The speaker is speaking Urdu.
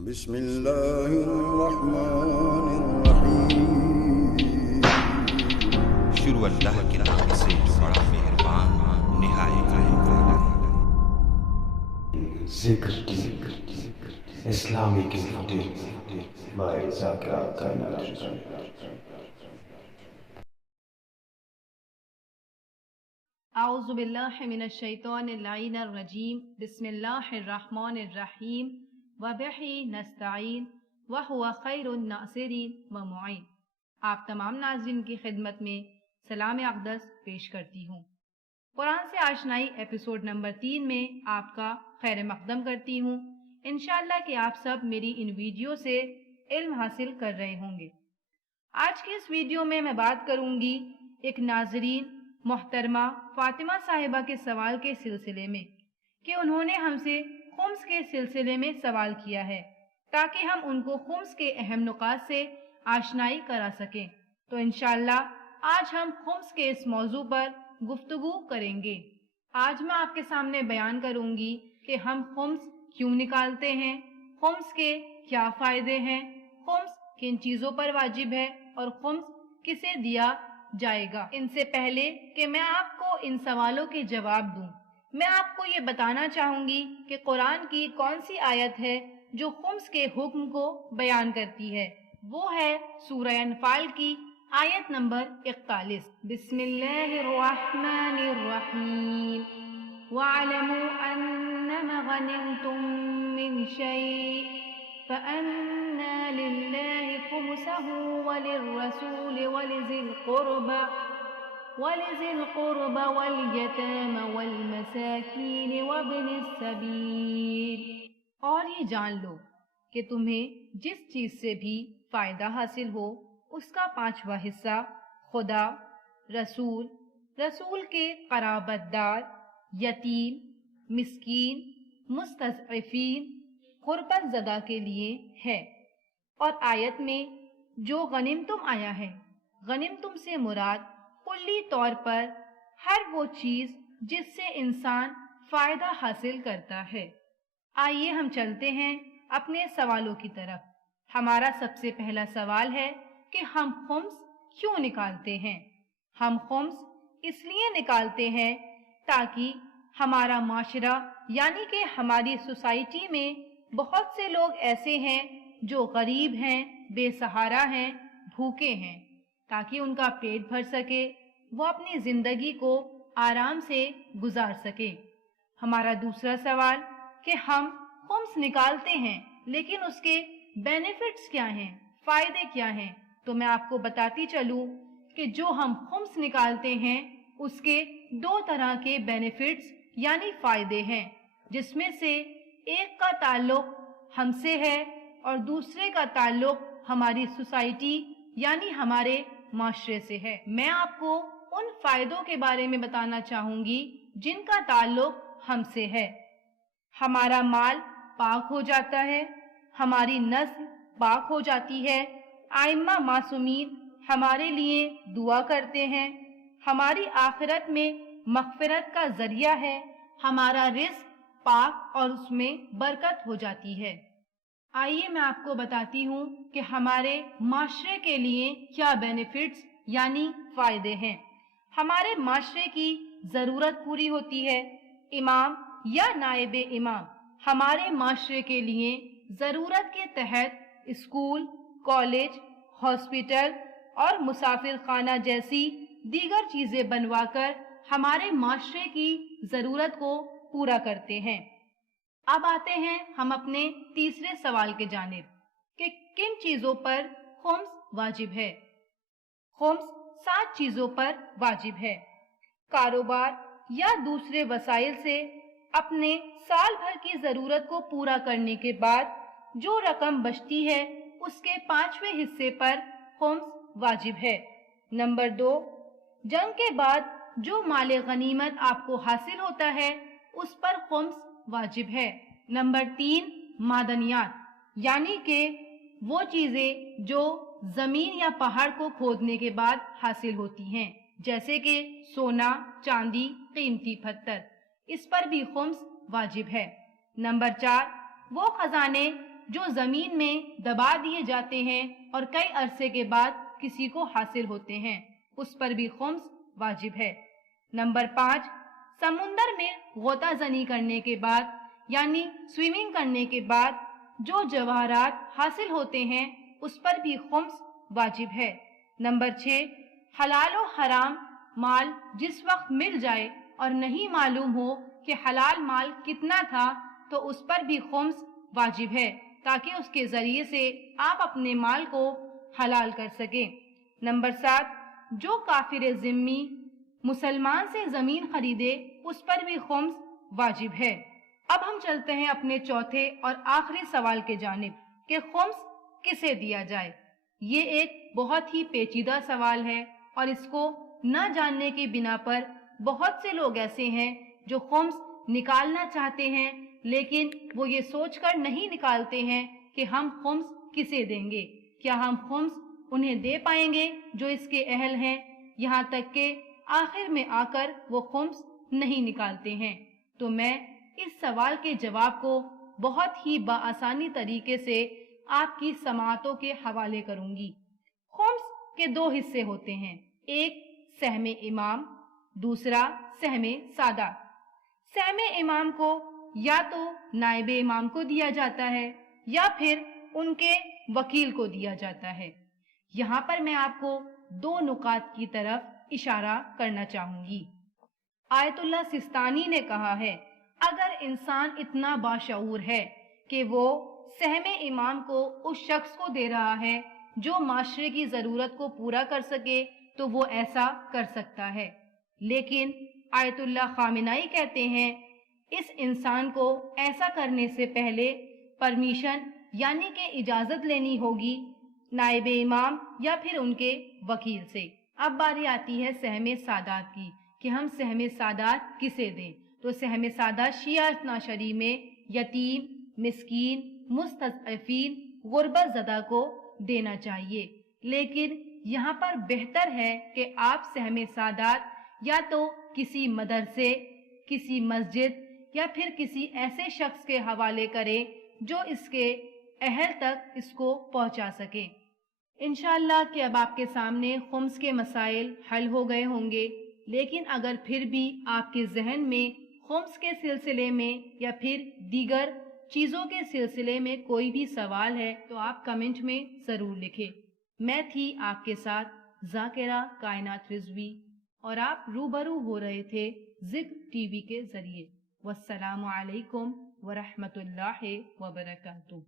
بسم اللہ الرحمن الرحیم۔ شروع اللہ کے نام سے جو بڑا مہربان نہایت رحم۔ ذکر اسلامک انفوٹیک بائی ذاکر کائنات۔ اعوذ باللہ من الشیطان اللعین الرجیم، بسم اللہ الرحمن الرحیم، وبہ نستعین وہو خیر الناصرین ومعین۔ آپ تمام ناظرین کی خدمت میں سلام اقدس پیش کرتی ہوں۔ قرآن سے آشنائی ایپیسوڈ نمبر 3 میں آپ کا خیر مقدم کرتی ہوں۔ انشاءاللہ کہ آپ سب میری ان ویڈیو سے علم حاصل کر رہے ہوں گے۔ آج کی اس ویڈیو میں بات کروں گی ایک ناظرین محترمہ فاطمہ صاحبہ کے سوال کے سلسلے میں کہ انہوں نے ہم سے خمس کے سلسلے میں سوال کیا ہے تاکہ ہم ان کو خمس کے اہم نکات سے آشنائی کرا سکیں۔ تو انشاءاللہ آج ہم خمس کے اس موضوع پر گفتگو کریں گے۔ آج میں آپ کے سامنے بیان کروں گی کہ ہم خمس کیوں نکالتے ہیں، خمس کے کیا فائدے ہیں، خمس کن چیزوں پر واجب ہے اور خمس کسے دیا جائے گا۔ ان سے پہلے کہ میں آپ کو ان سوالوں کے جواب دوں، میں آپ کو یہ بتانا چاہوں گی کہ قرآن کی کون سی آیت ہے جو خمس کے حکم کو بیان کرتی ہے۔ وہ ہے سورہ انفال کی آیت نمبر 41۔ بسم اللہ الرحمن الرحیم، وَاعْلَمُوا أَنَّمَا غَنِمْتُم مِّن شَيْءٍ فَأَنَّ لِلَّهِ خُمُسَهُ وَلِلرَّسُولِ وَلِذِي الْقُرْبَى وَالْيَتَامَى وَالْمَسَاكِينِ وَابْنِ السَّبِيلِ۔ اور یہ جان لو کہ تمہیں جس چیز سے بھی فائدہ حاصل ہو اس کا 5واں حصہ خدا، رسول کے قرابت دار، یتیم، مسکین، مستضعفین، غربت زدہ کے لیے ہے۔ اور آیت میں جو غنیمتم آیا ہے، غنیمتم سے مراد کلی طور پر ہر وہ چیز جس سے انسان فائدہ حاصل کرتا ہے۔ آئیے ہم چلتے ہیں اپنے سوالوں کی طرف۔ ہمارا سب سے پہلا سوال ہے کہ ہم خمس کیوں نکالتے ہیں؟ ہم خمس اس لیے نکالتے ہیں تاکہ ہمارا معاشرہ یعنی کہ ہماری سوسائٹی میں بہت سے لوگ ایسے ہیں جو غریب ہیں، بے سہارا ہیں، بھوکے ہیں، تاکہ ان کا پیٹ بھر سکے، وہ اپنی زندگی کو آرام سے گزار سکے۔ ہمارا دوسرا سوال کہ ہم خمس نکالتے ہیں لیکن اس کے بینیفٹس کیا ہیں، فائدے کیا ہیں؟ تو میں آپ کو بتاتی چلوں کہ جو ہم خمس نکالتے ہیں اس کے 2 طرح کے بینیفٹس یعنی فائدے ہیں، جس میں سے ایک کا تعلق ہم سے ہے اور دوسرے کا تعلق ہماری سوسائٹی یعنی ہمارے معاشرے سے ہے۔ میں آپ کو ان فائدوں کے بارے میں بتانا چاہوں گی جن کا تعلق ہم سے ہے۔ ہمارا مال پاک ہو جاتا ہے، ہماری نسل پاک ہو جاتی ہے، ائمہ معصومین ہمارے لیے دعا کرتے ہیں، ہماری آخرت میں مغفرت کا ذریعہ ہے، ہمارا رزق پاک اور اس میں برکت ہو جاتی ہے۔ آئیے میں آپ کو بتاتی ہوں کہ ہمارے معاشرے کے لیے کیا بینیفٹس یعنی فائدے ہیں۔ ہمارے معاشرے کی ضرورت پوری ہوتی ہے۔ امام یا نائب امام ہمارے معاشرے کے لیے ضرورت کے تحت اسکول، کالج، ہاسپٹل اور مسافر خانہ جیسی دیگر چیزیں بنوا کر ہمارے معاشرے کی ضرورت کو پورا کرتے ہیں۔ اب آتے ہیں ہم اپنے تیسرے سوال کے جانب کہ کن چیزوں پر خمس واجب ہے۔ خمس 7 چیزوں پر واجب ہے۔ کاروبار یا دوسرے وسائل سے اپنے سال بھر کی ضرورت کو پورا کرنے کے بعد جو رقم بچتی ہے اس کے 5ویں حصے پر خمس واجب ہے۔ نمبر 2، جنگ کے بعد جو مال غنیمت آپ کو حاصل ہوتا ہے اس پر خمس واجب ہے۔ نمبر 3، معدنیات یعنی کہ وہ چیزیں جو زمین یا پہاڑ کو کھودنے کے بعد حاصل ہوتی ہیں، جیسے کہ سونا، چاندی، قیمتی پتھر، اس پر بھی خمس واجب ہے۔ نمبر 4، وہ خزانے جو زمین میں دبا دیے جاتے ہیں اور کئی عرصے کے بعد کسی کو حاصل ہوتے ہیں، اس پر بھی خمس واجب ہے۔ نمبر 5، سمندر میں غوطہ زنی کرنے کے بعد یعنی سوئمنگ کرنے کے بعد جو جواہرات حاصل ہوتے ہیں اس پر بھی خمس واجب ہے۔ نمبر 6، حلال و حرام مال جس وقت مل جائے اور نہیں معلوم ہو کہ حلال مال کتنا تھا تو اس پر بھی خمس واجب ہے، تاکہ اس کے ذریعے سے آپ اپنے مال کو حلال کر سکیں۔ نمبر 7، جو کافر ذمہ مسلمان سے زمین خریدے اس پر بھی خمس واجب ہے۔ اب ہم چلتے ہیں اپنے چوتھے اور آخری سوال کے جانب کہ خمس کسے دیا جائے۔ یہ ایک بہت ہی پیچیدہ سوال ہے اور اس کو نہ جاننے کی بنا پر بہت سے لوگ ایسے ہیں جو خمس نکالنا چاہتے ہیں لیکن وہ یہ سوچ کر نہیں نکالتے ہیں کہ ہم خمس کسے دیں گے، کیا ہم خمس انہیں دے پائیں گے جو اس کے اہل ہیں، یہاں تک کہ آخر میں آ کر وہ خمس نہیں نکالتے ہیں۔ تو میں اس سوال کے جواب کو بہت ہی بآسانی طریقے سے آپ کی سماعتوں کے حوالے کروں گی۔ خمس کے 2 حصے ہوتے ہیں، ایک سہم امام، دوسرا سہم سادات۔ سہم امام کو یا تو نائب امام کو دیا جاتا ہے یا پھر ان کے وکیل کو دیا جاتا ہے۔ یہاں پر میں آپ کو 2 نکات کی طرف اشارہ کرنا چاہوں گی۔ آیت اللہ سستانی نے کہا ہے، اگر انسان اتنا باشعور ہے کہ وہ سہم امام کو اس شخص کو دے رہا ہے جو معاشرے کی ضرورت کو پورا کر سکے تو وہ ایسا کر سکتا ہے، لیکن آیت اللہ خامنائی کہتے ہیں اس انسان کو ایسا کرنے سے پہلے پرمیشن یعنی کہ اجازت لینی ہوگی نائب امام یا پھر ان کے وکیل سے۔ اب باری آتی ہے سہم سادات کی کہ ہم سہم سادات کسے دیں، تو سہم سادات شیعہ اثنا عشری میں یتیم، مسکین، مستضعفین، غربت زدہ کو دینا چاہیے، لیکن یہاں پر بہتر ہے کہ آپ سہم سادات یا تو کسی مدرسے، کسی مسجد یا پھر کسی ایسے شخص کے حوالے کریں جو اس کے اہل تک اس کو پہنچا سکے۔ انشاءاللہ کہ اب آپ کے سامنے خمس کے مسائل حل ہو گئے ہوں گے، لیکن اگر پھر بھی آپ کے ذہن میں خمس کے سلسلے میں یا پھر دیگر چیزوں کے سلسلے میں کوئی بھی سوال ہے تو آپ کمنٹ میں ضرور لکھیں۔ میں تھی آپ کے ساتھ ذاکرہ کائنات رضوی اور آپ روبرو ہو رہے تھے ذکر ٹی وی کے ذریعے۔ والسلام علیکم ورحمۃ اللہ وبرکاتہ۔